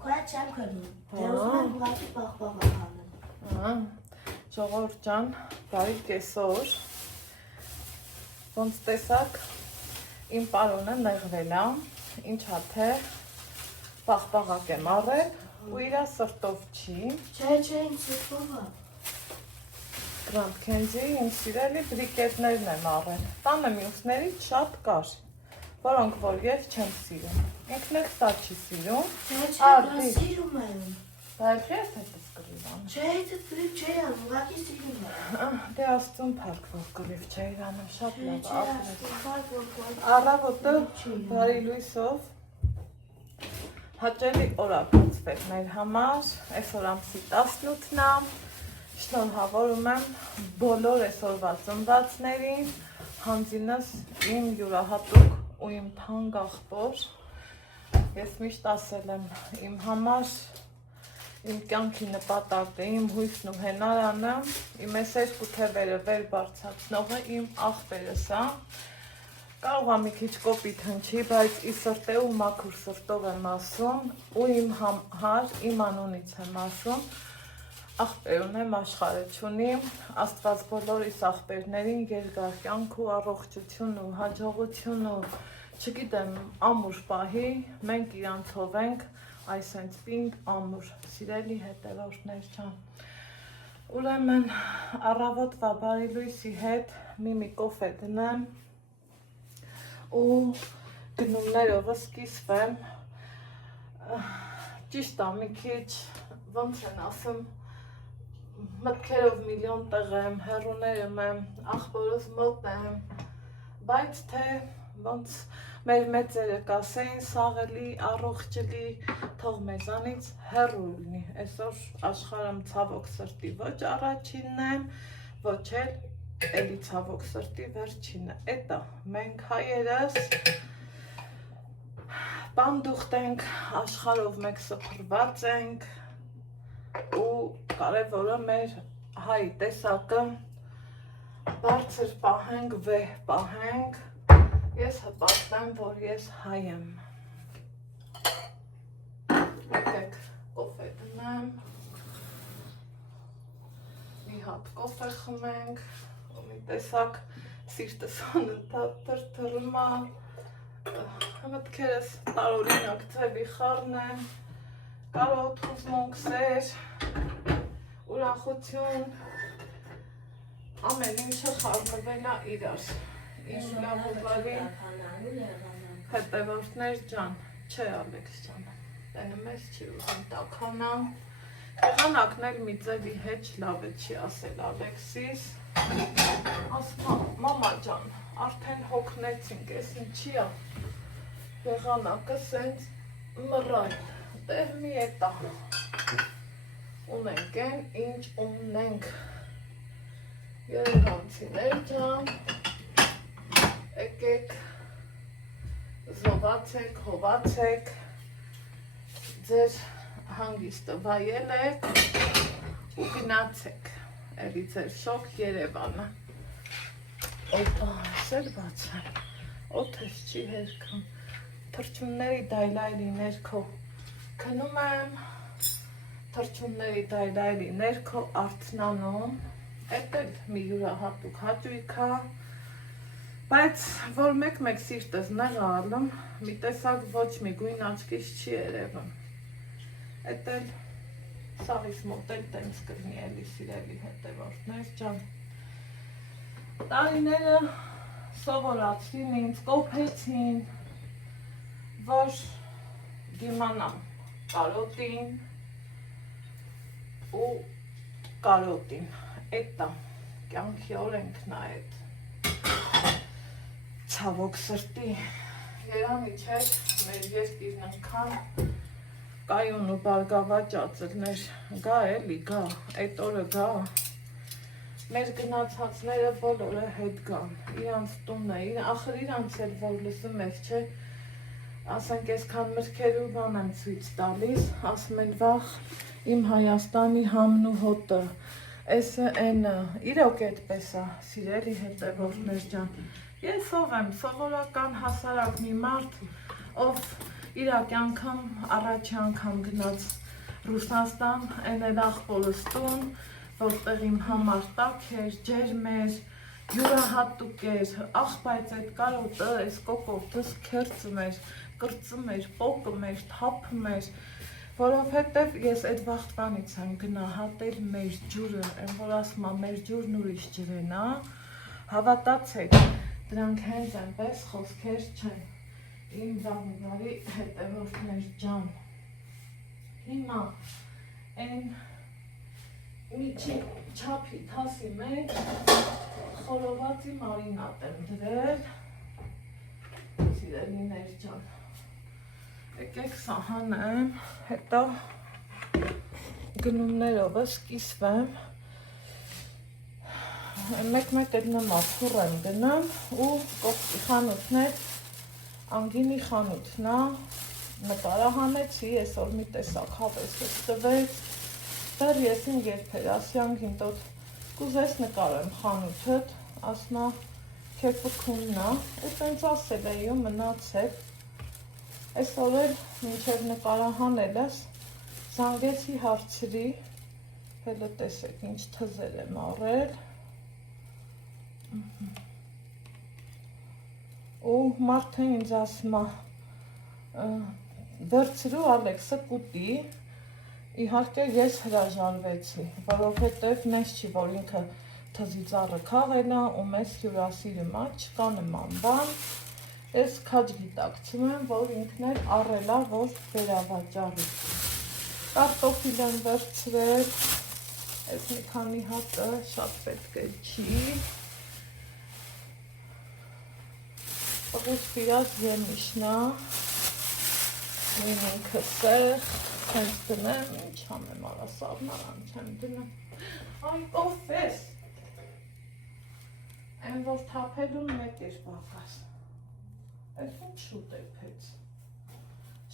Քոյա չեմ քնում։ Դե ուզում եմ ուղղակի բախ-բախ անեմ։ Ժողովուրդ ջան, բարի կեսօր։ Ոնց տեսակ իմ պարոնը նեղվել է, ինչա թե բախ-բաղակ եմ առել ու իրա սրտով չի։ Չէ, ինձ սրտով է։ Grand Candy իմ սիրելի բրիկետներն եմ առել։ Տանը մյուսներից շատ կար, որոնք որ ես չեմ սիրում։ Ինքն էլ սա չի սիրում։ Չէ, դա սիրում եմ։ Դա էլ ես հետս կրիվան։ Չէ, դա կրիվ չէ, ուղղակի սիրում եմ։ Դե աստուն փառք, որ կրիվ չէ իրանը շատ լավ ապրես։ Առավոտը բարի լույսով հաճելի օր ապացվել մեր համար, այսօր ամսի 18-ն է։ Շնորհավորում եմ բոլոր այսօրվա ծնվածներին, հանձինս իմ յուրահատուկ ու իմ թանկ աղբոր։ Ես միշտ ասել եմ իմ համար, իմ կյանքի նպատակը, իմ հույսն ու հենարանը, իմ այս երկու թևերը վեր բարձրացնողը իմ աղբերս է։ Կարող է մի քիչ կոպիտ հնչի, բայց ի սրտե ու մաքուր սրտով եմ ասում ու իմ համար, իմ անունից եմ ասում, աղբեր ունեմ աշխարհը չունի, Աստված բոլորիս աղբերներին երկար կյանք ու առողջություն ու հաջողություն ու չգիտեմ ամուր պահի, մենք իրանցով ենք այսենց պինդ ամուր, սիրելի հետևորդներ ջան։ Ուրեմն առավոտվա բարի լույսի հետ մի կոֆե գնեմ ու գնումներով սկիզբեմ, ճիշտ է մի քիչ ոնց են ասում մտքերով միլիոն տեղ եմ, հեռուներում եմ, աղբորս մոտ եմ, բայց թե ոնց մեր մեծերը կասեին սաղելի, առողջելի, թող մեզանից հեռու լինի, այսօր աշխարհում ցավոք սրտի ոչ առաջինն եմ, ոչ էլ էլի ցավոք սրտի վերջինը, էտա մենք հայերս պանդուխտ ենք, աշխարհով մեկ սփռված ենք ու կարևորը մեր հայ տեսակը բարձր պահենք, վեհ պահենք, ես հպարտեմ, որ ես հայ եմ։ Եկեք կոֆե դնեմ, մի հատ կոֆե խմենք, ու մի տեսակ սիրտս անընդհատ թրթռում է, մտքերս տարօրինակ ձևի խառնեմ, կարոտ, հուզմունք, սեր, ուրախություն, ամեն ինչը խառնվել է իրար, իմ լավ ու բարի հետևորդներ ջան, չէ Ալեքս ջան, տենը մեզ չի ուզում տաքանամ, եղանակն էլ մի ձևի հետ լավ է չի ասել Ալեքսիս, ասում մամա ջան, արդեն հոգնեցինք, ես ինչի է, եղանակը սենց մռայլ, տեղ մի էտա, ունենք են, ինչ ունենք, երևանցիներ ջան, եկեք, զովացեք, հովացեք, ձեր հանգիստը վայել եք ու գնացեք, էլի ձեր շոկ Երևանը, էտա, սեր բացեմ, օթես չի հերքում, թրջունների դայլայլի ներքո քնում եմ, թրջունների դայլայլի ներքո արթնանում, էդ էլ մի յուրահատուկ հաճույք է, բայց որ մեկ սիրտս նեղ ալում, մի տեսակ ոչ մի գույն աչքից չի երևում, էդ էլ սաղիս մոտ էլ տենց կրնի էլի սիրելի հետևորդներ ջան, տարիները սովորացրին ինձ, կոփեցին, որ դիմանամ կարոտին ու կարոտին, էտա կյանքի օրենքն է էդ ցավոք սրտի երանի չէ մեր երկիրն ընքան կայուն ու բարգավաճ ածելներ գա էլի գա, էդ օրը գա մեր գնացածները բոլորը հետ գան, իրանց տունն է, ախր իրանց էլ որ լսում եք չէ ասենք այսքան մրգեր ու բան են ցույց տալիս, ասում են վախ իմ Հայաստանի համն ու հոտը, էսը էնը, իրոք այդպես է, սիրելի հետևորդներ ջան, ես ով եմ, սովորական հասարակ մի մարդ, ով իր անգամ առաջի անգամ գնաց Ռուսաստան, այն էլ աղբորս տուն, որտեղ իմ համար տաք էր, ջերմ էր, յուրահատուկ էր, բայց այդ կարոտը, այս կոկորդս քերծում էր, կրծում էր, պոկում էր, թափում էր, որովհետև ես այդ վաղտանից եմ գնահատել մեր ջուրը, այն որ ասում եմ, մեր ջուրն ուրիշ ջրեն, հավատացեք, դրանք հենց այնպես խոսքեր չեն, իմ Վանիգարի հետևորդներ ջան, հիմա այն միջին չափի թասի մեջ խորովածի մարինատ եմ դրել, սիրելիներ ջան, եկեք սա հանեմ, հետո գնումներովս կիսվեմ, մեկ-մեկ էլ նմա փուռ եմ գնում ու կողքի խանութներ, անգինի խանութն է, նկարահանեցի, այսօր մի տեսակ հավեսս տվեց, դեռ ես իմ երբեր ասյանգին տոտ կուզես նկարեմ խանութըտ, ասմա քեփքունն է, ու տենց ասել էի ու մնացել, այսօր էլ մինչև նկարահանելս զանգեցի հարցրի, հելը տեսեք ինչ թզեր եմ առել, ու մարդը ինձ ասում է վերցրու Ալեքսը կուտի, իհարկե ես հրաժարվեցի, որովհետև մեզ չի, որ ինքը թզի ծառը քաղել է ու մեզ հյուրասիրում է, չկա նման բան, ես քաջ գիտակցում եմ, որ ինքն էլ առել է, որ վերավաճառի, կարտոֆիլ եմ վերցրել, այս մի քանի հատը շատ պետք է չի, պղուս պիրած եմիշնա, մին ինքը սեղ, հենց դնեմ, ինչ համեմ արասարնարան չեմ դնում, այ կովես, են որ թապելուն մեկ էր բակաս, այս ինչ շուտ է պեց,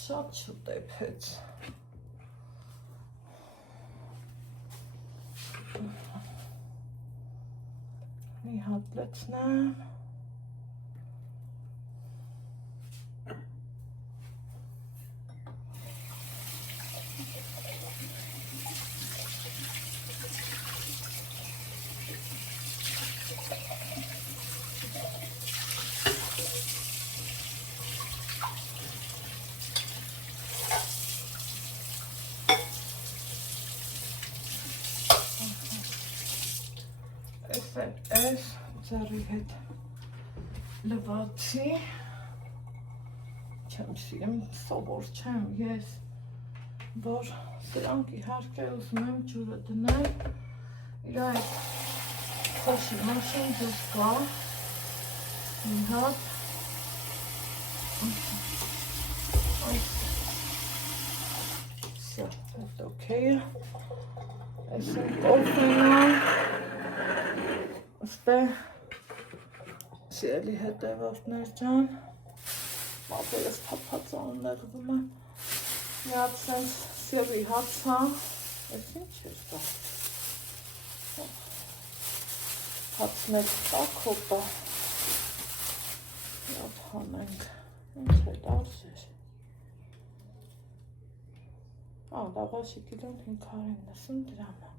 շատ շուտ է պեց, մի հատ լեցնեմ, այս ձարի հետ լվացի, չեմ սիրեմ, սովոր չեմ ես, որ սրանք իհարկե ուզում եմ ջուրը դնել, իր այդ խոշի մաշին դուս կա, մի հատ, սա, այդ օքեյը, այս են կոլֆենա, Ստե սիրելի հետևորդներ ջան, մապերս թափածան նեղվում է, միատ սենց սիրի հացա, ես ինչ էր դա, հացներ տակ հոպա, միատ հանենք, ինչ է դարժեր, լավաշի կիլոն 590 դրամա,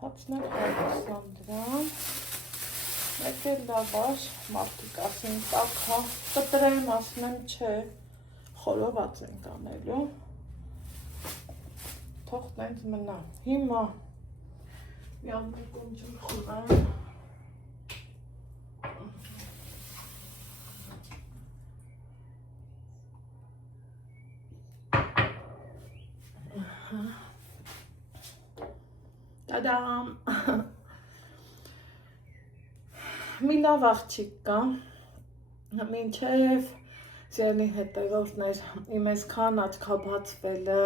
հացներ 120 դրամ, մեկ էլ լավաշ, մարդիկ ասին տակ հա, կտրեմ, ասում եմ չէ, խորոված ենք անելու, թող տենց մնա, հիմա, միան մեկ ունջում խուրեմ, Տադամ, մի լավ աղջիկ կա, մինչև սիրելի հետևորդներ, իմ այսքան աչքաբացվելը,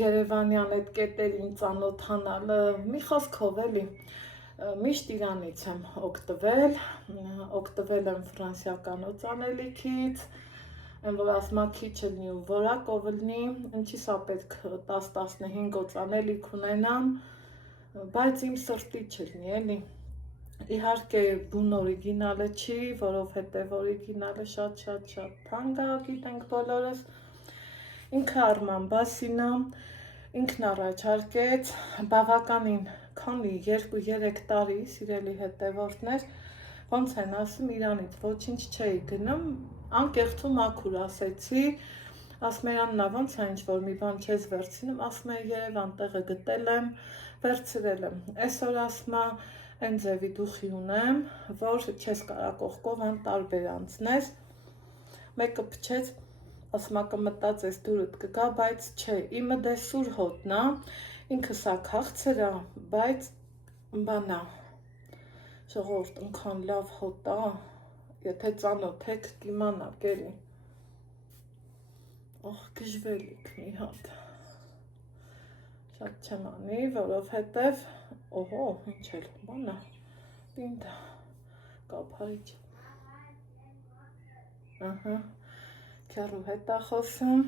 Երևանյան այդ կետերին ծանոթանալը, մի խոսքով էլի, միշտ Իրանից եմ օգտվել եմ ֆրանսիական օծանելիքից, որ ասմա քիչ լինի ու որակով լինի, ինչի սա պետք 10-15 օծանելիք ունենամ, բայց իմ սրտի չլինի էլի, Իհարկե բուն օրիգինալը չի, որովհետև օրիգինալը շատ թանկ է, գիտենք բոլորս։ Ինքը Արման Բասին է, ինքն առաջարկեց, բավականին քանի 2-3 տարի, սիրելի հետևորդներ, ոնց են ասում, իրանից ոչինչ չէի գնում, անկեղծ ու մաքուր ասեցի, ասմեյաննա ոնց է ինչ-որ մի բան չես վերցնում, ասում է Երևան տեղը գտել եմ, վերցրել եմ, այսօր ասմա այն ձևի դուխի ունեմ, որ չես կարա կողքով անտարբեր անցնես, մեկը փչեց, ասմա կմտածես դուրդ կգա, բայց չէ, իմը դե սուր հոտնա, ինքը սա քաղցր է, բայց բանա, ժողովուրդ ընքան լավ հոտ է, եթե ծանոթ եք կիմանաք էլի, ախ գժվելիք մի հատ, շատ չեմ անի, որովհետև, օհո, ինչ էլ, բանա, պինտա, կապարիչ, քյարու հետ է խոսում,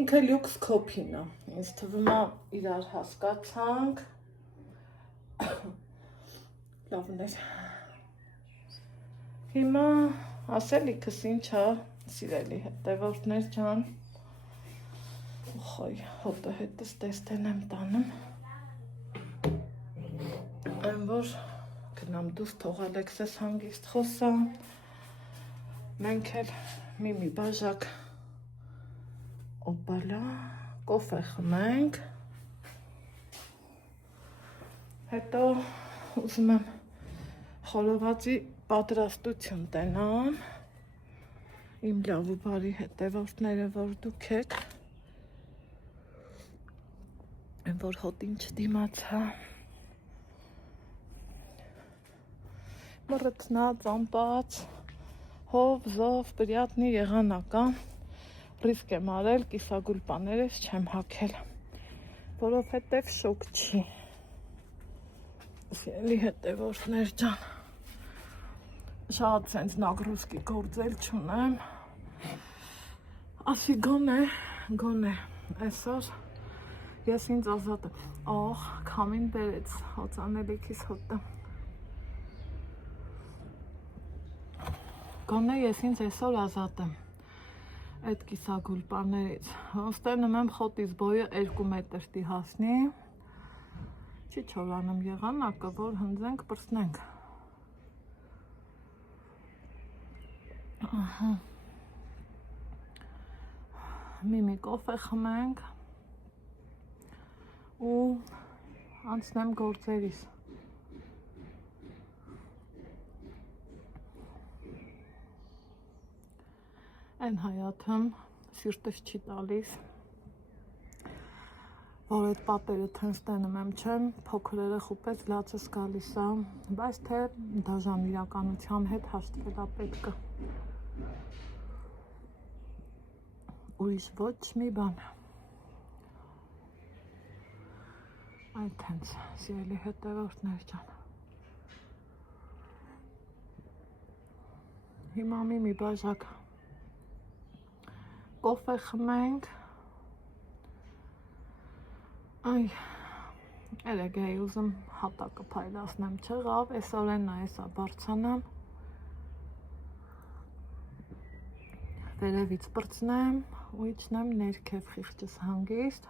ինքը լյուքս կոփին է, ինձ թվում է իրար հասկացանք, լավներ, հիմա ասելիքս ինչ է, սիրելի հետևորդներ ջան, խոյ, հոտը հետս տեստեն եմ տանում, այն որ գնամ դուս թող Ալեքսես հանգիստ խոսա, մենք էլ մի բաժակ օպալա, կոֆե խմենք, հետո ուզում եմ խորովածի պատրաստություն տենամ, իմ լավ ու բարի հետևորդները, որ դուք եք, որ հոտին չդիմացա, մռտնած, ամպած, հով, զով, պրյատնի եղանակա, ռիսկ եմ արել, կիսագուլպաներս չեմ հակել, որովհետև շոկ չի, սիրելի հետևորդներ ջան, շատ սենց նագրուսկի գործել չունեմ, ասի գոնե, այսօր ես ինձ ազատ եմ, աղ, կամին բերեց, հոցանելիքիս հոտը, գոնե ես ինձ այսօր ազատ եմ, այդ կիսագուլպաներից, ոստենում եմ խոտից բոյը 2 մետր տի հասնի, չի չորանում եղանակը, որ հնձենք պրսնենք, մի կոֆե խմենք ու անցնեմ գործերիս, այն հայաթում սիրտս չի տալիս, որ այդ պատերը թնստենում եմ չեմ, փոքր երեխու պես լացս գալիս է, բայց թե դաժան իրականության հետ հաշտվելա պետք է, ուրիշ ոչ մի բան, այդ հենց սիրելի հետևորդներ ջան, հիմա մի բաժակ կոֆե խմենք, այ, երեկ էի ուզում հատակը փայլացնեմ չեղավ, այսօր են այսա բարձանամ, վերևից պրծնեմ ու իջնեմ ներքև խիղճս հանգիստ,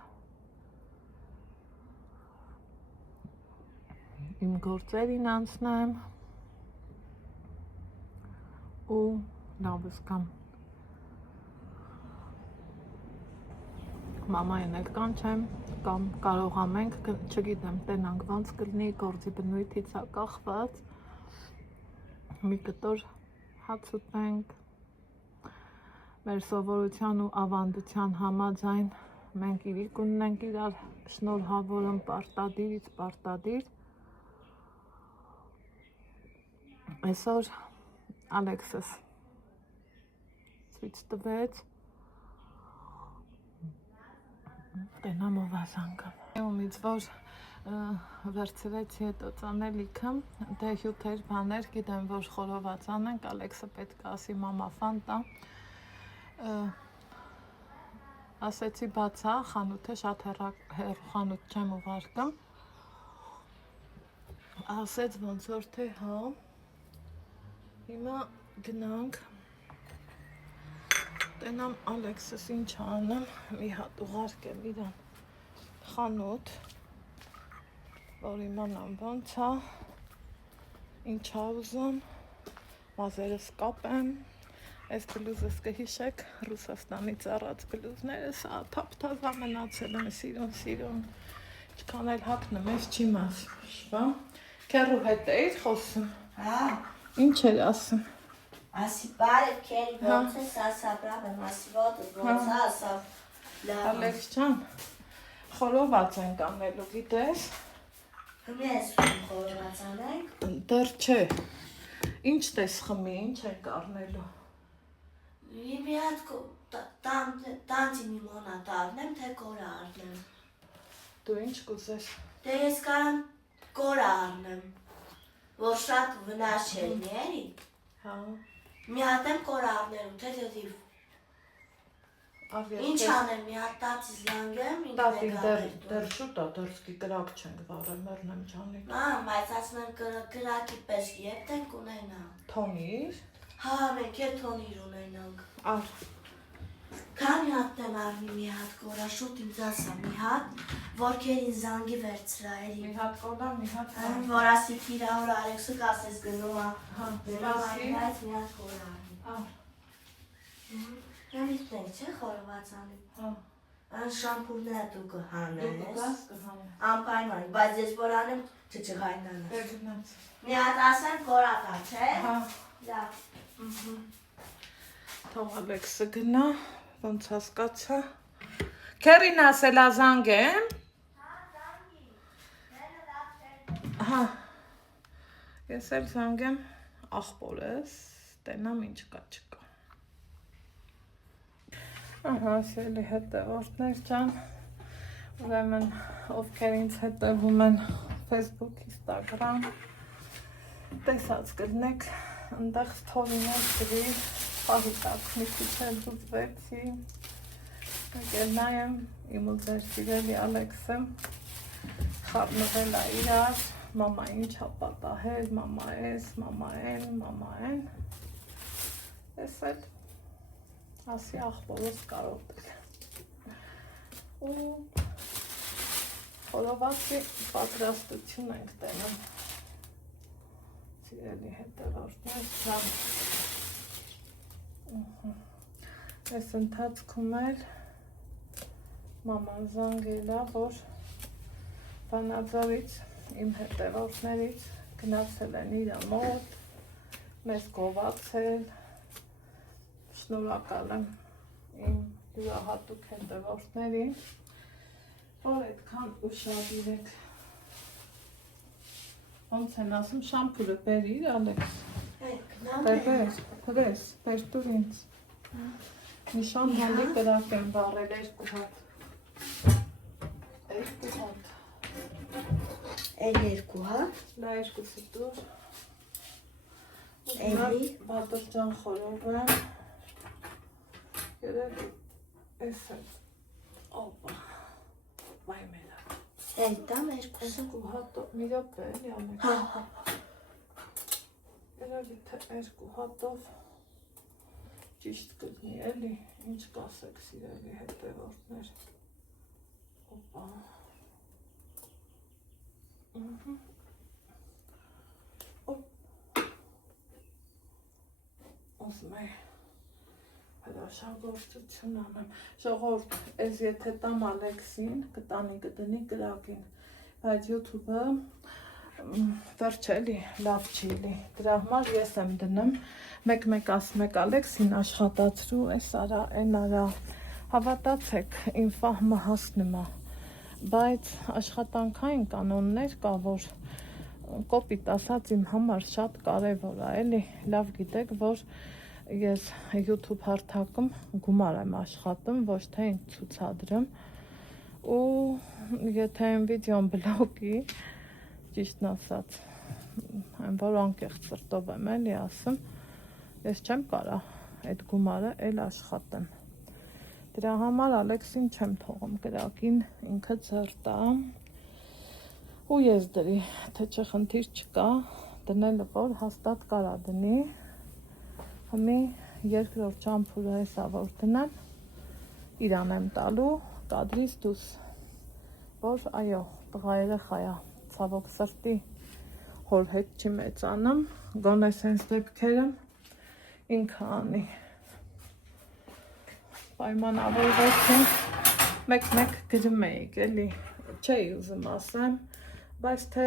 իմ գործերին անցնեմ ու լավս կամ մամային էլ կանչեմ, կամ կարողանանք, չգիտեմ, տենանք ոնց կլինի, գործի բնույթից է կախված, մի կտոր հաց ուտենք, մեր սովորության ու ավանդության համաձայն մենք իրիկ ունենք իրար շնորհավորում պարտադիրից պարտադիր, այսօր Ալեքսս ցույց տվեց, տենամ ով ազանգամ։ Ումից որ վերցրեցի հետ օծանելիքը, դե հյութեր բաներ, գիտեմ որ խորոված անենք, Ալեքսը պետք է ասի մամա ֆանտա, ասեցի բացա, խանութը շատ հեռու խանութ չեմ ուղարկում, ասեց ոնց որ թե հա հիմա գնանք տենամ Ալեքսս ինչ անեմ մի հատ ուղարկեմ իրան խանութ որ իմանամ ոնց է ինչ ա ուզում մազերս կապեմ այս բլուզս կհիշեք Ռուսաստանից առած բլուզները սա թափ-թազա մնացել են սիրուն ինչքան էլ հագնում ես չի մասշվա քեռու հետ էիր խոսում հա ինչ էր ասում ասի բարև քերի ոնց ես ասա բրավը ասի ոնց ասա Ալեքս ջան խորոված ենք անելու գիտես Հիմա ես խորոված անենք դեռ չէ ինչ տես խմի ինչ ենք առնելու մի հատ տանտի լիմոնադ առնեմ թե կորը առնեմ դու ինչ կուզես դե ես կարամ կորը առնեմ որ շատ վնաս չելնի էլի հա մի հատ եմ կորը առնելու թե ինչ անեմ մի հատ տացի զանգեմ տատին դեռ շուտ է դեռ սկի կրակ չենք վառել մեռնեմ ջանի բայց ասում եմ կրակի պես եպտենք ունենա թոնիր հա մենք է թոնիր ունենանք առ քանի հատ եմ առնի մի հատ կորա շուտ ինձ ասա մի հատ որ քերին զանգի վերցրա էլի մի հատ կորա մի հատ որ ասի քիրա որ Ալեքսը կասես գնում է հա բայց մի հատ կորա առնի առ Նամից տենք չէ խորոված անի հա Ան շամպուրները դու կհանես դու կգաս կհանես անպայման բայց ես որ անեմ չճղայնանաս դե գնաց մի հատ ասեմ կորա կա չէ հա լավ թող Ալեքսը գնա ոնց հասկացա քերին ասելա զանգեմ հա ես էլ զանգեմ աղբորս տենամ ինչ կա չկա ահա սիրելի հետևորդներ ջան ուրեմն ովքեր ինձ հետևում են Facebook, Instagram տեսած կլնեք ընդեղ սթորիներ գրի պահի տակ մի քիչ էլ զուծվեցի եկել նայեմ իմ ու ձեր սիրելի Ալեքսը խառնվել է իրար մամա ինչ ա պատահել մամա էս մամա են ես էլ ասի աղբորս կարոտել ու խորովածի պատրաստություն ենք տենում սիրելի հետևորդներ ջան այս ընթացքում էլ մաման զանգել է որ Վանաձորից իմ հետևորդներից գնացել են իր մոտ մեզ գովացել շնորհակալ եմ իմ յուրահատուկ հետևորդներին, որ այդքան ուշադիր եք։ Ոնց են ասում, շամփուրը բերիր, Ալեքս։ Բեր տուր ինձ։ Նիշան հանդի կրակ եմ վառել 2 հատ։ 2 հատ։ Էլ 2 հատ։ Դա 2-ը տուր։ Էլի։ Բադրջան խորով եմ։ Երևի էս է, օպա, վայ մենակ Էլ տամ 2 հատով, մի րոպե էլի Ալեքս Երևի թե 2 հատով ճիշտ կլինի էլի, ինչ կասեք սիրելի հետևորդներ Օպա Ոսմ է հրաշագործություն անեմ, ժողովուրդ, ես եթե տամ Ալեքսին, կտանի կրակին, բայց YouTube-ը վերջ էլի, լավ չի էլի, դրա համար ես եմ դնում, մեկ ասում եք Ալեքսին աշխատացրու, ես արա, են արա, հավատացեք, իմ ֆահմը հասնում է, բայց աշխատանքային կանոններ կա, որ կոպիտ ասած իմ համար շատ կարևոր է, էլի, լավ գիտեք, որ ես YouTube հարթակում գումար եմ աշխատում, ոչ թե ինձ ցուցադրում ու եթե այն վիդեոն բլոգի, ճիշտն ասած, այն որ անկեղծ սրտով եմ էլի ասում, ես չեմ կարա այդ գումարը էլ աշխատեմ։ Դրա համար Ալեքսին չեմ թողում կրակին ինքը ձեռ տա, ու ես դրի, թե չխնդիր չկա, դնելը որ հաստատ կարա դնի, հմի երկրորդ շամփուրը հեսա որ դնեմ, իրան եմ տալու, կադրից դուս, որ այո, տղա երեխայա, ցավոք սրտի, հոր հետ չի մեծանում, գոնե սենց դեպքերը ինքը անի, պայմանավորվեց ենք, մեկ գրում էիք, էլի, չէի ուզում ասեմ, բայց թե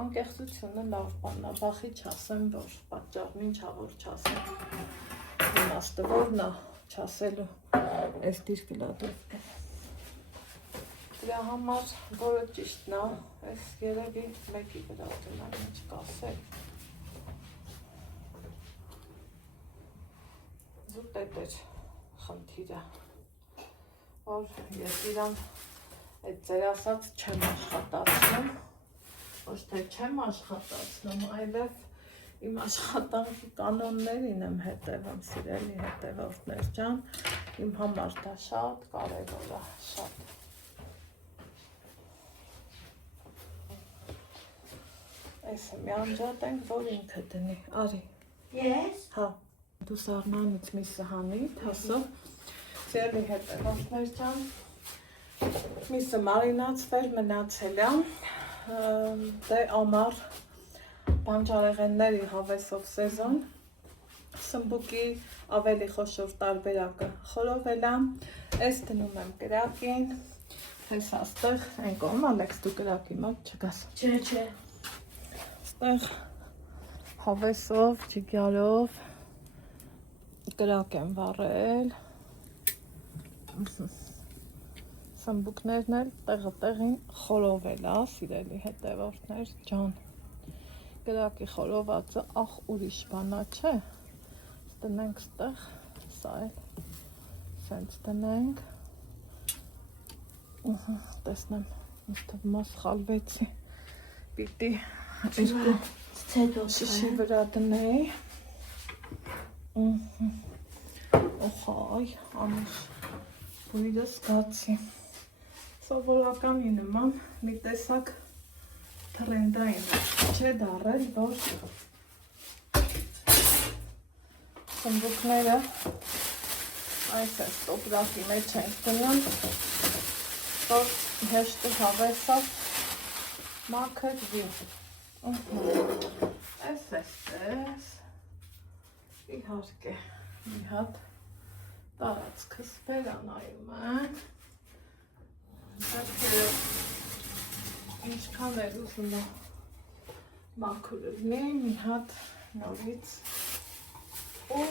անկեղծությունը լավ բանա, բախի չասեմ, որ պատճառն ինչա որ չասեմ, իմաստը որն է չասելու, այս դիրկլա դեպքը, դրա համար, որը ճիշտն է, այս երևի մեկի վրա դնան, ինչ կասել, զուտ էր խնդիրը, որ ես իրան այդ ձեր ասած չեմ աշխատացնում, ոչ թե չեմ աշխատացնում, այլև իմ աշխատանքի կանոններին եմ հետևում, սիրելի հետևորդներ ջան, իմ համար դա շատ կարևոր է, շատ։ Այսը մի անջատ ենք, որ ինքը դնի, արի։ Ես։ Հա, դու սառնանից մի սհանիդ, հասով, սիրելի հետևորդներ ջան, միսը մարինացվեր մնացել է, դե ամառ բանջարեղենների հավեսով սեզոն, սմբուկի ավելի խոշոր տարբերակը խորովել է, այս դնում եմ կրակին, հես աստեղ, այն կողմ Ալեքս դու կրակի մոտ չգաս։ Չէ։ Աստեղ հավեսով, ջիգարով կրակ եմ վառել, սմբուկներն էլ տեղին խորովել է, սիրելի հետևորդներ ջան, կրակի խորովածը ախ ուրիշ բանա չէ, տնենք ստեղ, սա էլ սենց տնենք, տեսնեմ, թվում սխալվեցի, պիտի երկու շիշի վրա դնեի, օխայ, անիշ, բույրը զգացի, սովորականի նման մի տեսակ թրենդային չէ դարել, որ սմբուկները այս է ստոպրակի մեջ ենք դնում, որ հեշտ հավեսով մաքրվի, այս, իհարկե, մի հատ տարածքս վերանայում են, ինչքան էլ ուզում է մաքրվի, մի հատ նորից ու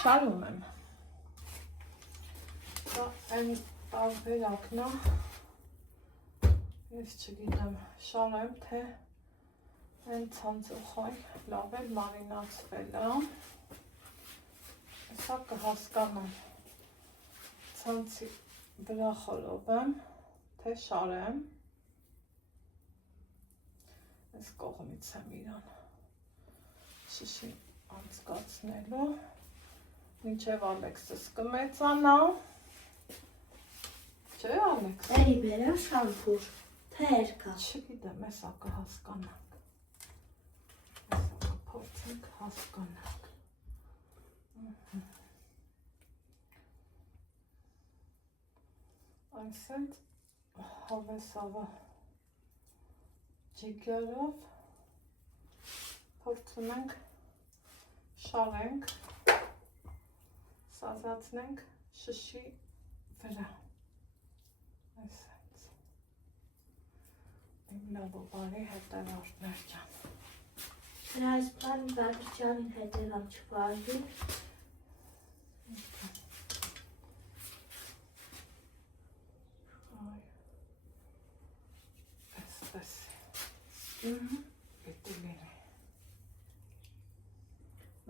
շարում եմ, դա այն տարբերակն է, ես չգիտեմ շարեմ, թե այն ցանցուխայ լավ էլ մարինացվել է, սա կհասկանամ, ցանցի վրա խորովեմ, թե շարեմ, այս կողմից եմ իրան շիշի անցկացնելու, մինչև Ալեքսս կմեծանա, չէ Ալեքս? Էի բերեմ շամփուր, թե երկա։ Չգիտեմ, եսա կհասկանանք, եսա կփորձենք հասկանանք, այսենց հավեսավը ջիգարով փորձում ենք շարենք, սազացնենք շշի վրա, այսենց, իմ լավ ու բարի հետևորդներ ջան։ Դրա այս բանի բարձրճանին հետևամ չվարվի,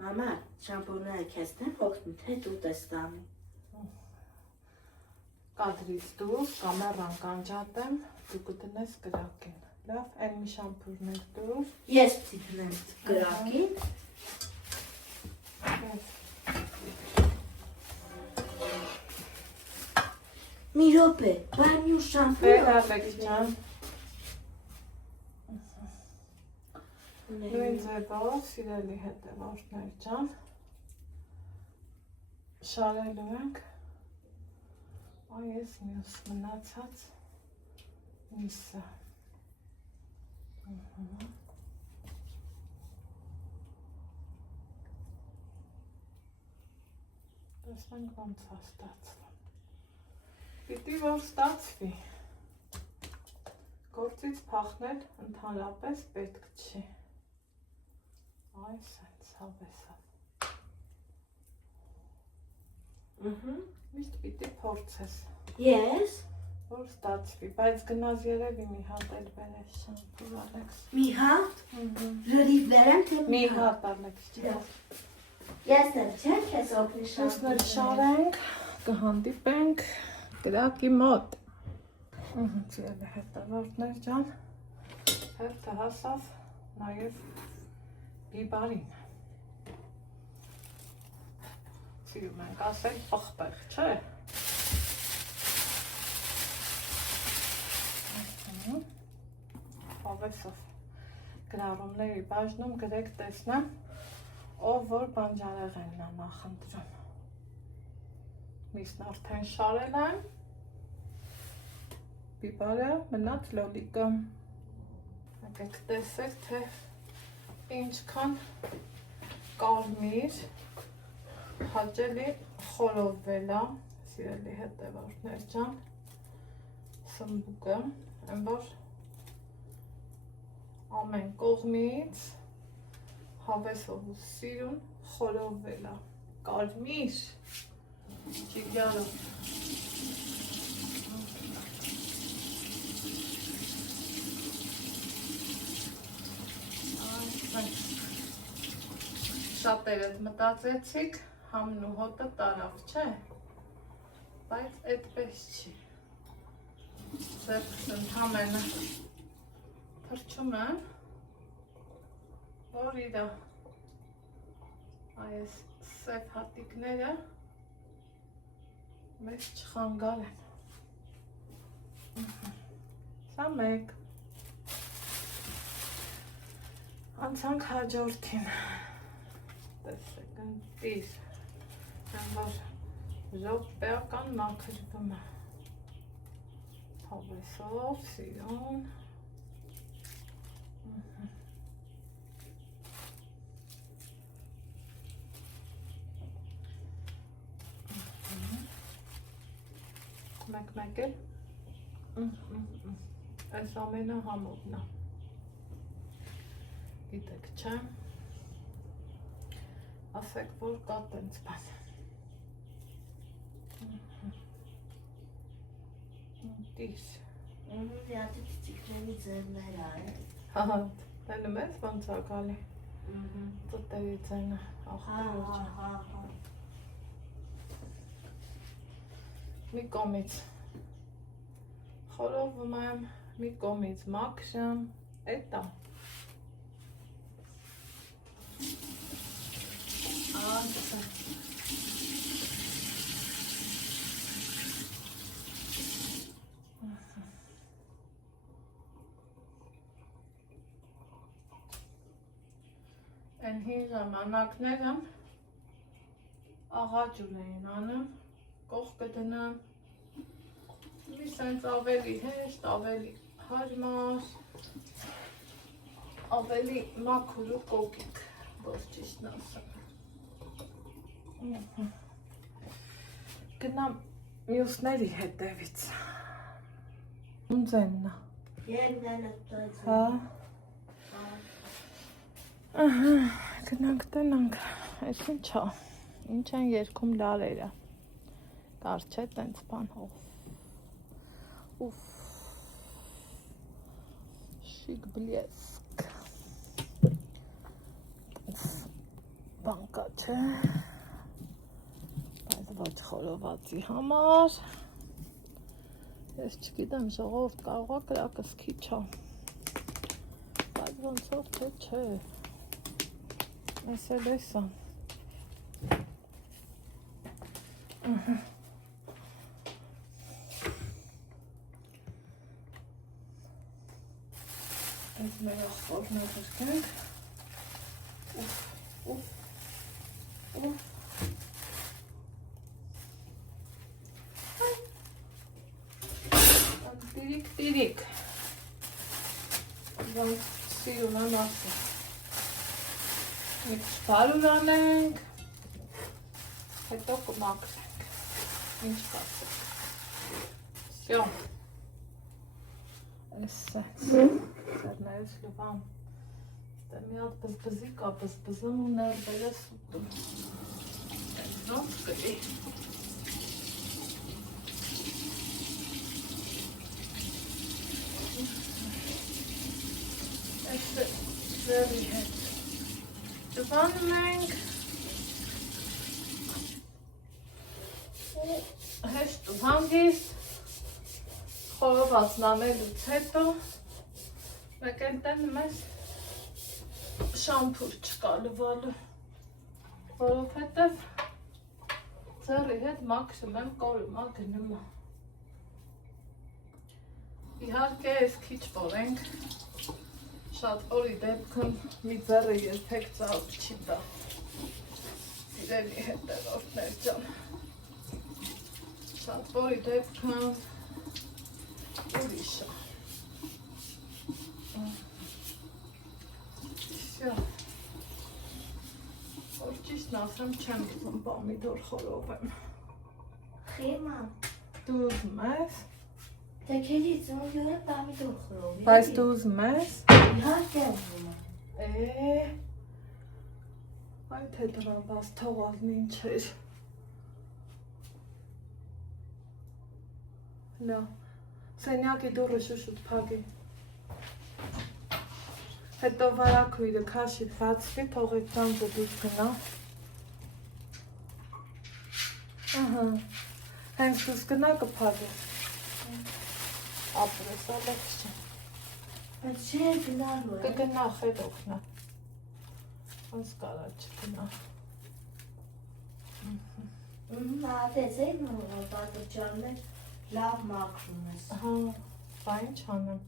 Մամա, շամպուրները քեզնեմ օգնում, թե դու տեսնամի։ Կադրից դուրս, կամերան կանջատեմ, դու կդնես կրակին, լավ, այն մի շամպուրներ դուրս։ Ես պիտի դնեմ կրակին։ Մի րոպե, բայց մյուս շամպունը Վերալեք ջան։ Նույն ձևով սիրելի հետևորդներ ջան։ Շարելու ենք այս մյուս մնացած միսը։ Տեսնենք ոնց է ստացվում։ Պիտի որ ստացվի։ Գործից փախնել ընդհանրապես պետք չի։ Այս հենց հավեսավ։ Միշտ պիտի փորձես, Ես որ ստացվի, բայց գնաց երևի մի հատ էլ բերես շամպուր Ալեքս։ մի հատ լրիվ բերեմ թե Մի հատ Ալեքս ջան։ Ես էլ չէ քեզ օգնի Ուսներ շարենք, կհանդիպենք կրակի մոտ։ Սիրելի հետևորդներ ջան, հերթը հասավ նաև բիբարին։ Սիրում ենք ասել պղպեղ, չէ։ Հավեսով գրառումների բաժնում գրեք տեսնեմ, ով որ բանջարեղենն է նախընտրում։ Միսն արդեն շարել եմ, բիբարը մնաց լոլիկը։ Եկեք տեսեք, թե ինչքան կարմիր հաճելի խորովել է, սիրելի հետևորդներ ջան, սմբուկը, այն որ ամեն կողմից հավեսով ու սիրուն խորովել է, կարմիր, ճիգյարով։ Շատերդ մտածեցիք, համն ու հոտը տարավ, չէ, բայց այդպես չի։ Ձերքս ընդամենը թրջում են, որ իրա այս սև հատիկները մեզ չխանգարեն։ Սա մեկ։ Անցանք հաջորդին։ Տեսեք, ընտիր, այն որ ժողպեական մաքրվում է։ Հավեսով, սիրուն։ Մեկ էլ այս ամենը համովն է։ Գիտեք, չէ։ Ասեք, որ կա տենց բան։ Դիս։ Իհատի ծիծիկների ձևներ է։ Հա, տենում ես ոնց է գալի։ Ծտերի ձենը, ախտորոջ։ Մի կողմից խորովում եմ, մի կողմից մաքրում, էդ է։ Այն հին ժամանակները աղաջուր էին անում, կողքը դնամ, մի սենց ավելի հեշտ, ավելի հարմար, ավելի մաքուր ու կոկիկ, որ ճիշտն ասեմ։ Գնամ մյուսների հետևից։ Ձեննա։ Հա։ Գնանք տնանք, այս ինչ է, ինչ են երկում լարերը, կար չէ տենց բան, ուֆ, շիկ բլեսկ, ուֆ, բանկա չէ, բայց ոչ խորովածի համար, ես չգիտեմ ժողովուրդ կարող է կրակս քիչ է, բայց ոնցով թե չէ, ես էլ էսա, Մեր ասպորներ հրկենք։ Տիրիկ։ Իրանք սիրում եմ ասել։ Մի քիչ անենք, հետո կմաքրենք, ինչ կասեք։ Всё։ Էսենց, ծերներս լվամ, ստե մի հատ բզբզի կա, բզբզում ու ներվերս ուտում։ Ոնց կլի։ Էսը ձերի հետ Դվանում ենք հեշտ ու հանգիստ խորովածն անելուց հետո մեկ ընտեն մեզ շամփուր չկա լվալու, որովհետև ձերի հետ մաքրում եմ կորումա գնում։ Իհարկե ես քիչ որենք, շատ որի դեպքում մի ձերը երբեք ծաղ չի տա, սիրելի հետևորդներ ջան, շատ որի դեպքում ուրիշ է։ Всё, որ ճիշտն ասեմ չեմ ուզում պոմիդոր խորովեմ։ Խիման, Դու ուզում ես։ դե քեզից ուզում եմ պամիդոր խորովի։ Բայց դու ուզում ես։ Իհարկե ուզում եմ։ Այ թե դրան բաց թողալն ինչ էր։ Լա, սենյակի դուռը շուշուտ փակի։ Հետո վարակույրը քաշի բացվի, թողեք ծանձը դուրս գնա։ Ահա, հենց դուրս գնա կփակես։ Ապրես, ալեքս չէ։ Բայց չէ գնալու է։ Կգնա խետ օգնա։ Ոնց կարա չգնա։ Ատեց էի պատճառներ լավ մաքրում ես։ Հա, բա ինչ անեմ։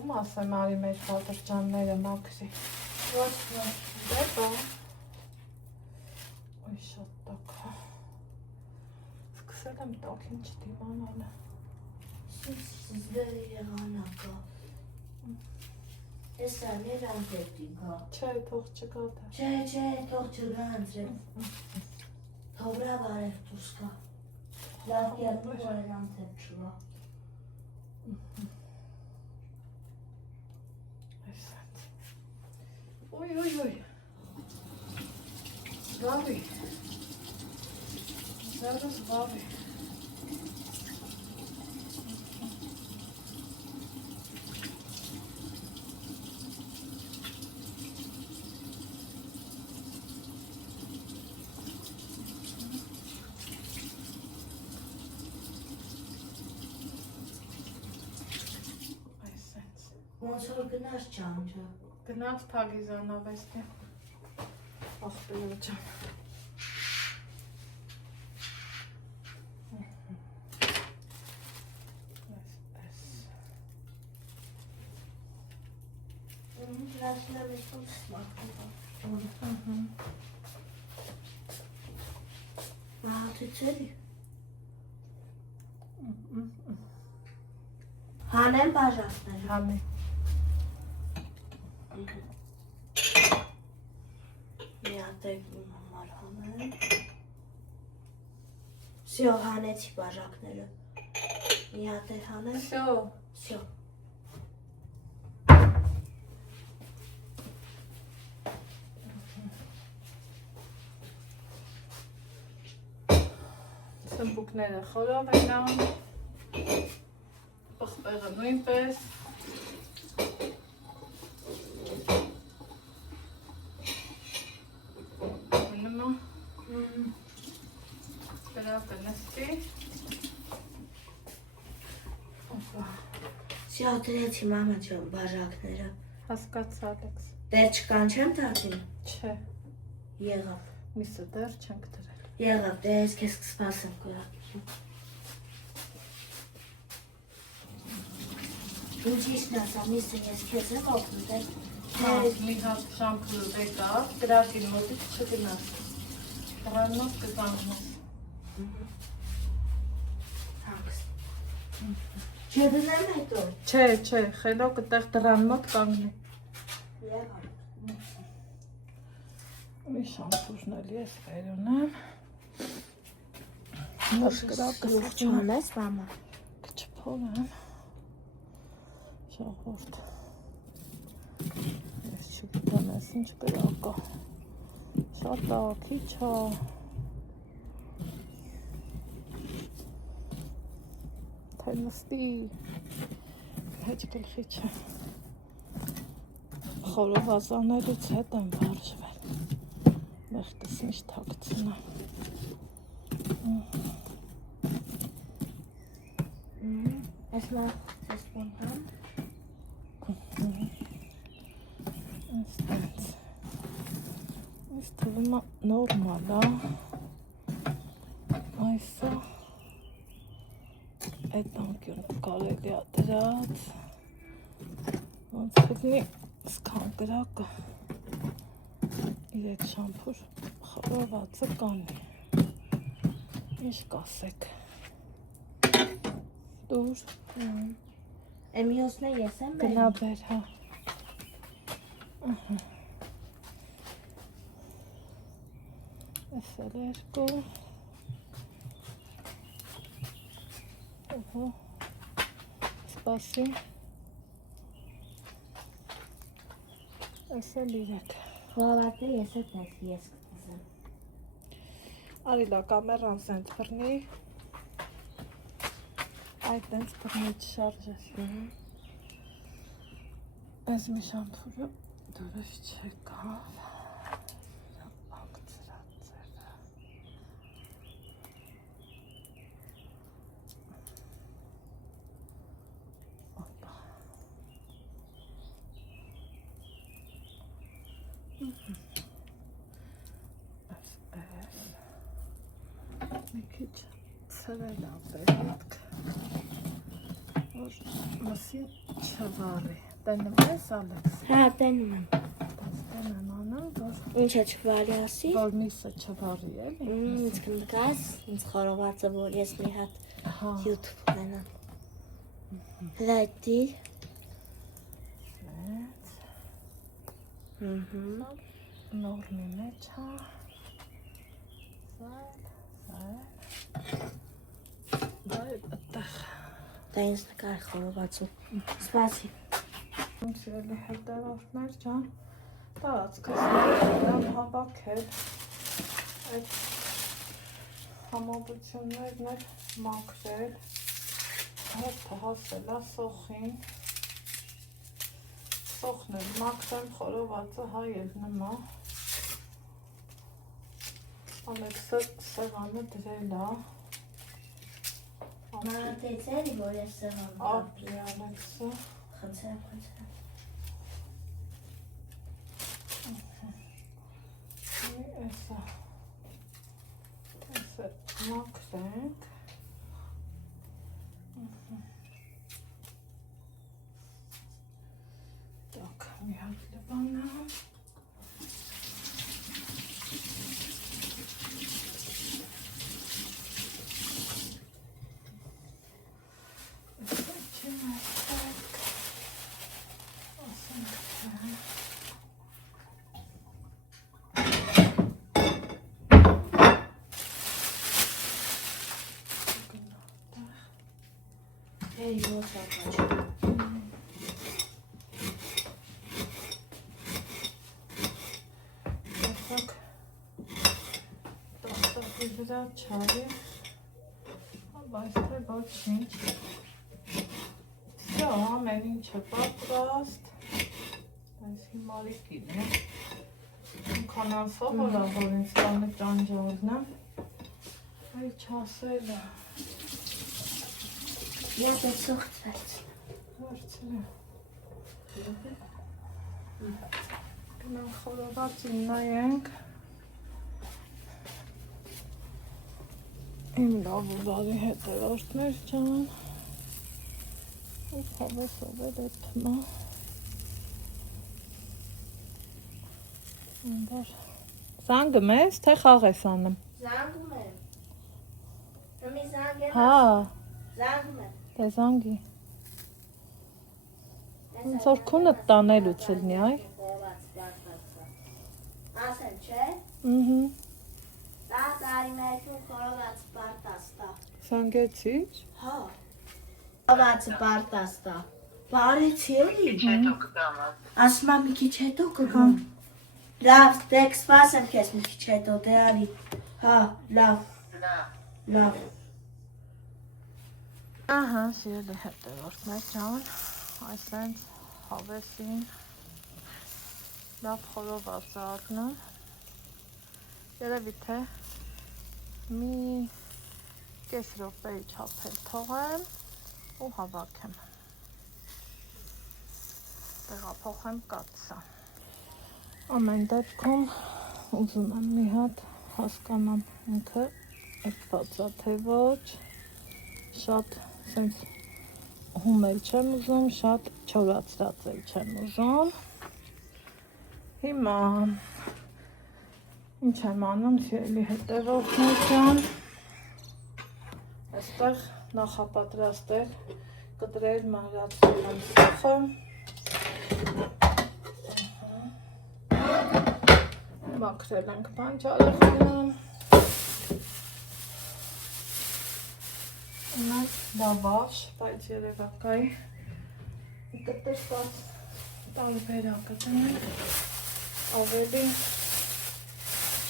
Ում ասեմ արի մեր պատճառները մաքրի։ Ոչ, Դե բա։ Ոյ շատ տաք։ Սկսել եմ տաքին չդիմանալը։ Զվերի եղանակա։ Տեսա ներան դեպի գա։ Չէ, թող չգա դա։ Չէ, թող չգանցրեմ։ Թողրա բարև դուրս կա։ Լավ կերպի որենան դեպ չվա։ Այսպես։ Ոյ։ Զավի։ Զավի։ Ոնց որ գնաս ճանճը։ Գնաց Փագիզանավեստի։ Ախպերո ջան։ Լաշնա մեզ ոնց սմակում։ Մահացուցելի։ Հանեմ բաժակներ։ Համի։ Մի հատ իմ համար հանեմ։ Всё, հանեցի բաժակները։ Մի հատ է հանեմ։ Всё։ Սմբուկները խորով են անում, պղպեղը նույնպես, մնում է, կրակը նստի, Всё, դրեցի մամա ջան բաժակները։ հասկաց Ալեքս, Դեր չկան չեմ տածին։ չէ, Եղավ։ միսը դեռ չենք դրել, Եղավ, դե ես քեզ կսպասեմ կրակի։ Ինչի՞շն ասա, միսը ես քեզ եմ օգնում, դե մի հատ շամփուր եկավ, գրակին մոտից չգնաս։ Դրան մոտ կկանգնես։ Թանկս։ Չդնեմ հետո։ Չէ, խելոք այդտեղ դրան մոտ կանգնի։ Եղա։ Մի շամփուրն էլի ես վեր ունեմ։ Նոր գրակը Չանես, մամա։ Կչփորեմ։ Ժողովուրդ։ Ես չգիտեմ, ես ինչ գրակա։ Շատ է, քիչ է։ Թե նստի։ Հետ գլխի չէ։ Խորովազաներից հետ եմ վարժվել։ Մեղքս միշտ թաքցնեմ։ Ես մա ես բանհամ։ Այս թվում է նորմալ է։ Այսը այդ անկյուն կարելի է դրած։ Ոնց գտնի սկան գրակը իր այդ շամփուր խորովածը կանի։ Ինչ կասեք։ Դուր Էմիոսն է ես եմ գնա բեր, հա։ Այս էլ երկու։ Ահա։ Սպասի։ Այս էլ իրեք։ Խորավատը ես եմ ես կտեսեմ։ Արիլա կամերան սենց բռնի։ Այդ տենց բռնի չշարժես։ Այս մի շամփուրը դուրս չեկավ։ Մի քիչ ցրել ապերք, որ մսի չվարի, տենում ես Ալեքս? Հա, տենում եմ։ Տեն եմ անում, որ Ինչ է չվարի ասի։ որ միսը չվարի էլի։ Ինձ կնկաս, ինձ խորովածը, որ ես մի հատ YouTube ունենամ։ Լայտի։ Նորմի մեջ հա։ Դա այդտեղ։ Դա ինձ նկար խորովածում։ Սպասի։ Ինչ էլի հետևորդներ ջան, տարածքս եմ հավաքել, այդ համոբություններն էլ մաքրել, հետը հասել է սոխին, սոխն էլ մաքրել, խորովածը հայել նմա, Ալեքսը սեղանը դրել է, Մատեցերի, որ ես սեղան ապրի Ալեքսը, խնդրեմ։ Էսը մաքրենք, տակ մի հատ լվանամ, Hey, what's up, տաստակի վրա չարի, բայց թե ոչինչ, սա ամեն ինչը պատրաստ, այս հիմարիկին է, ինքան անսովոր է, որ ինձ տանը ճանջալն է, այ չասել է, Я տեսողցվեց։ հարցրը, գնանք խորովածին նայենք, իմ լավ ու բարի հետևորդներ ջան, ու հավեսով է դեպտմա ընդար զանգում ես, թե խաղ ես անում Զանգում եմ Նմի զանգ եմ հա Զանգում եմ դե զանգի ոնց որ քունը տանելուց լինի այ Ասեմ չէ Դա տարի մերքուն խորոված պարտաստա Զանգեցի՞ր Հա Խորովածը պարտաստա Բարեցի էլի Ասում եմ մի քիչ հետո կգամ Լավ, դեք սպասեմ քեզ մի քիչ հետո դե արի Հա, լավ Ահա, սիրելի հետևորդներ ջան, այսպես հավեսին լավ խորոված զարթնում երևի թե մի կես րոպեի չափել թողեմ ու հավաքեմ տեղափոխեմ կաթսա ամեն դեպքում ուզում եմ մի հատ հասկանամ ինքը էկված է թե ոչ շատ սենց հումել չեմ ուզում շատ չորացրած էլ չեմ ուզում հիմա ինչ եմ անում սիրելի հետևորդներ ջան այստեղ նախապատրաստել կտրել մանրացրել եմ սոխը մաքրել ենք բանջարեղենը ունենք լավաշ բայց երևակայի կտրված տարբերակը տնենք ավելի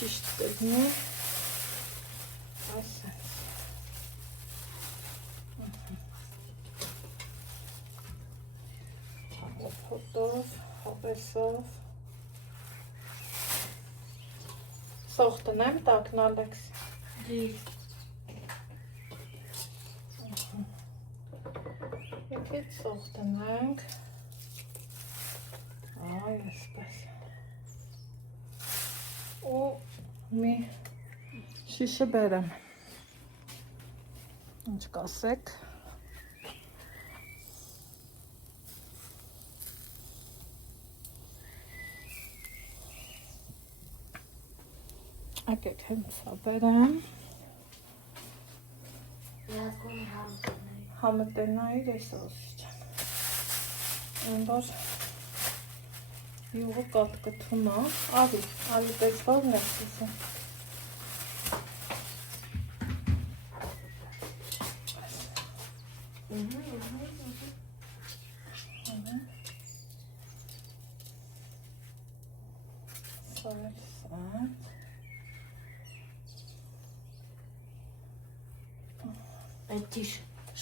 ճիշտ կլինի այսպես հոտով, հավեսով սոխ տնեմ տակն Ալեքս եկեք սոխ տնենք այ այսպես ու մի շիշը բերեմ ինչ կասեք եկեք հենց բերեմ համտենայի ռեսուրս չեմ այնվար յուղը կատկթում է արի պես որն է սիսը Այդի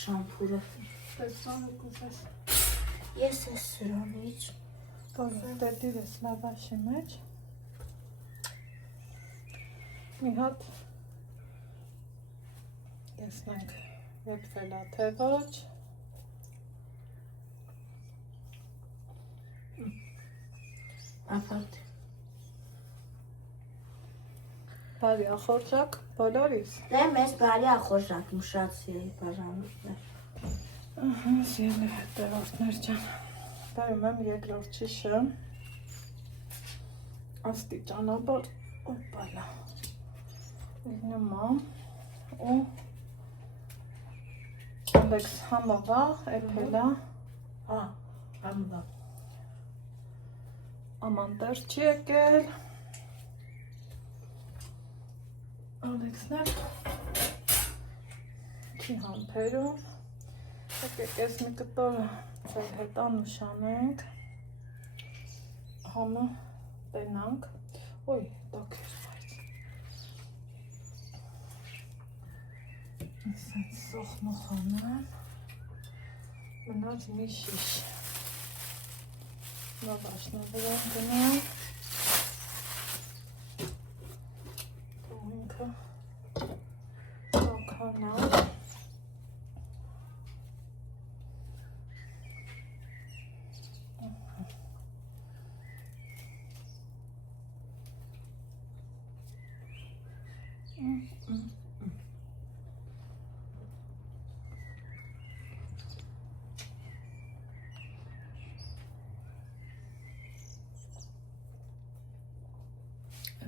շամպուրը տեսանը կուզես Ես ես սրանից դետիր ես լավաշի մեջ մի հատ տեսնենք եպվել է թե ոչ Ապարդ բարի ախորժակ բոլորիս Դե մեզ բարի ախորժակ մշացի էի բաժանուտներ սիրելի հետևորդներ ջան բերում եմ երկրորդ շիշը աստիճանաբար օպալա լինում ու Ալեքս համավա էփելա համավա ամանտեր չի եկել Ալեքսներ չի համբերում եկեք ես մի կտորը ձեր հետ անուշանենք համը տենանք ոյ տոքեր բայց սենց սոխ մոխանեմ մնաց մի շիշ լավաշնը վրա գնեմ ինքը տոքանա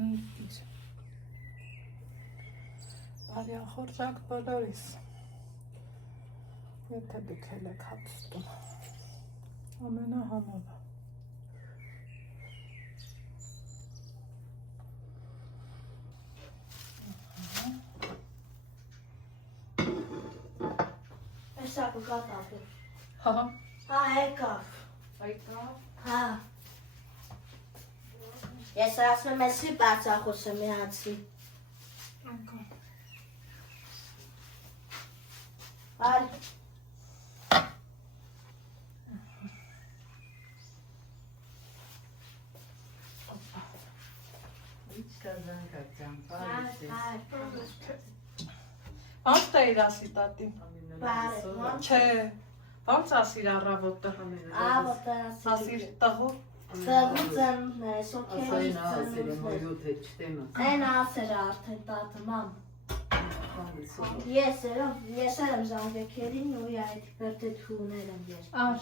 Դրդից։ Բարյախորժակ բոլորիս։ Եթե դուք էլ եք հաց ուտում։ Ամենահամարը։ Հեսա կգատ ապի։ Հա։ Հա, եկավ։ Այդքան։ Հա։ Ես ասում եմ էսի բարձախոսը միացի։ Այդքան։ Արի։ Ոնց է իր ասի տատի։ Չէ։ Ոնց ասիր առավոտը։ Աղոտը Ասիր տղու։ ծրուծն է, սոքերի Ասային ծրուծն է։ Են ասեր արդեն տատը, մամ։ Ես եմ զանգեքերին ու այդ բերդեթուներ եմ ես։ Ար։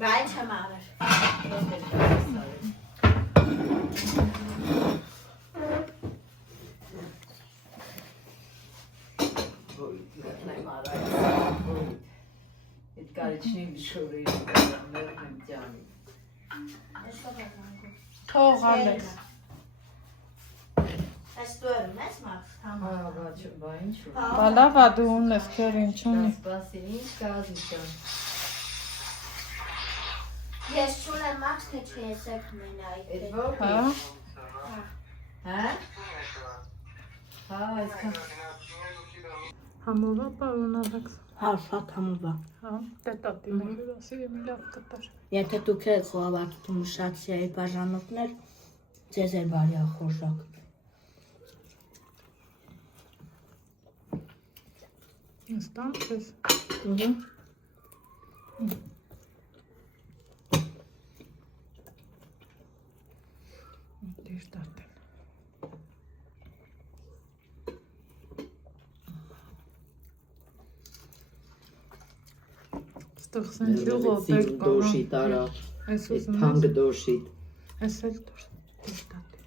Բա ինչ եմ արել։ Թող Ալեքս։ Այս դու եմ ես մաքս համար։ Բա լավ ա դու ունես քեր ինչ ունի։ Ես չունեմ մաքս, թե չես եք մենայի։ Հա։ Համովա պարոն Ալեքս։ Հա, շատ համովա։ Հա, դե տատի մեր ասի եմ լավ կտար։ Եթե դուք եք խոհավարտում շացիայի բաժանորդներ, ձեզ էլ բարի ախորժակ։ Ստան քեզ։ Դեր տատեն։ Ստեղ սենց յուղով դեր Դոշի տարա, Այս ուզում թանկ ես։ դոշի։ Այս էլ դեր տատեն։